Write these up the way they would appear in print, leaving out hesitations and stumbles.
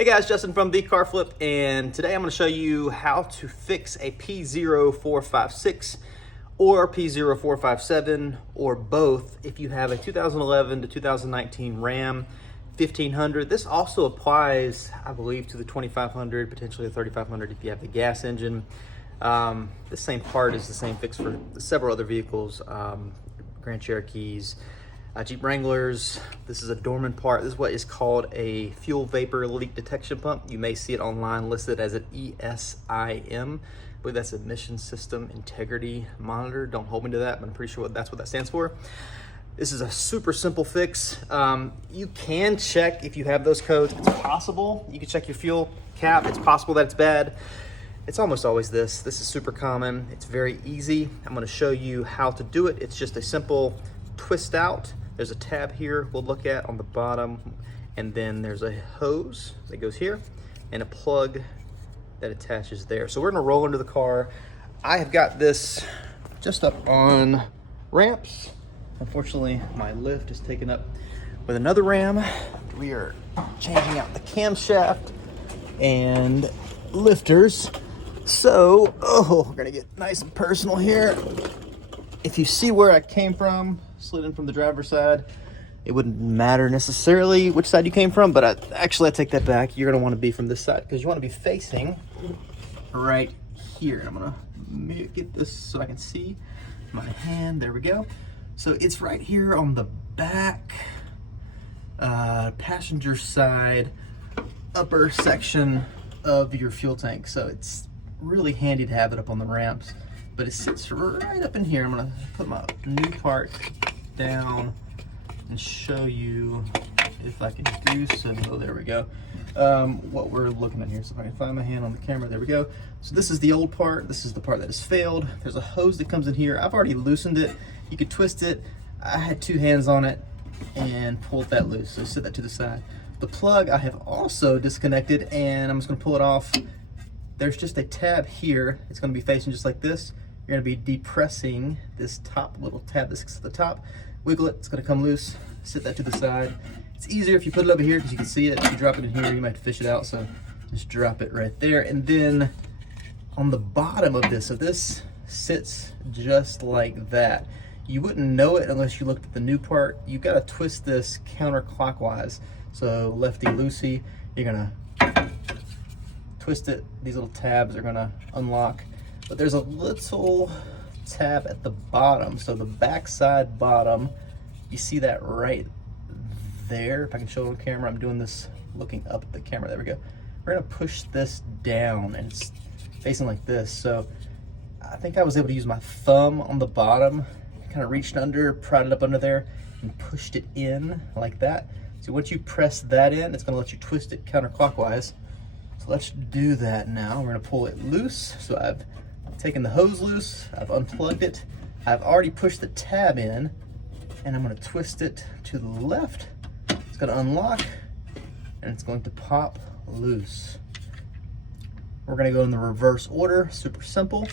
Hey guys, Justin from The Car Flip, and today I'm going to show you how to fix a P0456 or P0457 or both if you have a 2011 to 2019 Ram 1500. This also applies, I believe, to the 2500, potentially the 3500 if you have the gas engine. The same part is the same fix for several other vehicles, Grand Cherokees, Jeep Wranglers. This is a dormant part. This is what is called a fuel vapor leak detection pump. You may see it online listed as an ESIM. I believe that's Emission System Integrity Monitor. Don't hold me to that, but I'm pretty sure that's what that stands for. This is a super simple fix. You can check if you have those codes. It's possible. You can check your fuel cap. It's possible that it's bad. It's almost always this. This is super common. It's very easy. I'm going to show you how to do it. It's just a simple twist out. There's a tab here we'll look at on the bottom, and then there's a hose that goes here and a plug that attaches there. So we're gonna roll into the car. I have got this just up on ramps. Unfortunately, my lift is taken up with another Ram. We are changing out the camshaft and lifters. So, we're gonna get nice and personal here. If you see where I came from, slid in from the driver's side, it wouldn't matter necessarily which side you came from, but I take that back. You're gonna wanna be from this side because you wanna be facing right here. I'm gonna get this so I can see my hand. There we go. So it's right here on the back passenger side upper section of your fuel tank. So it's really handy to have it up on the ramps, but it sits right up in here. I'm gonna put my new part down and show you if I can do so. There we go. What we're looking at here. So if I can find my hand on the camera, there we go. So this is the old part. This is the part that has failed. There's a hose that comes in here. I've already loosened it. You could twist it. I had two hands on it and pulled that loose. So set that to the side. The plug I have also disconnected, and I'm just gonna pull it off. There's just a tab here. It's gonna be facing just like this. You're gonna be depressing this top little tab that sits at the top. Wiggle it, it's gonna come loose. Sit that to the side. It's easier if you put it over here because you can see it. If you drop it in here, you might fish it out, so just drop it right there. And then on the bottom of this, so this sits just like that. You wouldn't know it unless you looked at the new part. You've gotta twist this counterclockwise. So lefty loosey, you're gonna twist it. These little tabs are gonna unlock. But there's a little tab at the bottom. So the backside bottom, you see that right there. If I can show it on camera, I'm doing this looking up at the camera. There we go. We're gonna push this down, and it's facing like this. So I think I was able to use my thumb on the bottom, kind of reached under, pried it up under there, and pushed it in like that. So once you press that in, it's gonna let you twist it counterclockwise. So let's do that now. We're gonna pull it loose. So I've taken the hose loose, I've unplugged it, I've already pushed the tab in, and I'm gonna twist it to the left. It's gonna unlock, and it's going to pop loose. We're gonna go in the reverse order, super simple.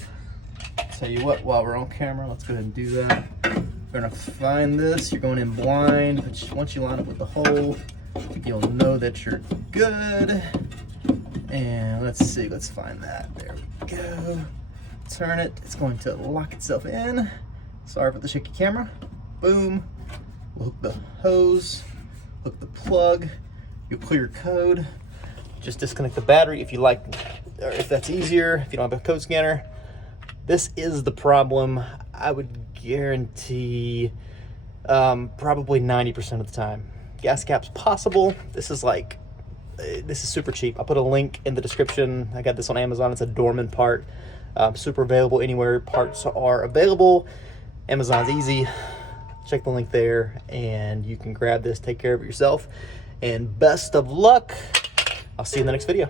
Tell you what, while we're on camera, let's go ahead and do that. We're gonna find this, you're going in blind, but once you line up with the hole, you'll know that you're good. And let's see, let's find that, there we go. Turn it, it's going to lock itself in. Sorry for the shaky camera. Boom. We'll hook the hose, hook the plug. You'll clear your code. Just disconnect the battery if you like, or if that's easier, if you don't have a code scanner. This is the problem. I would guarantee probably 90% of the time. Gas cap's possible. This is super cheap. I'll put a link in the description. I got this on Amazon. It's a dormant part. Super available anywhere parts are available. Amazon's easy. Check the link there and you can grab this, take care of it yourself, and best of luck. I'll see you in the next video.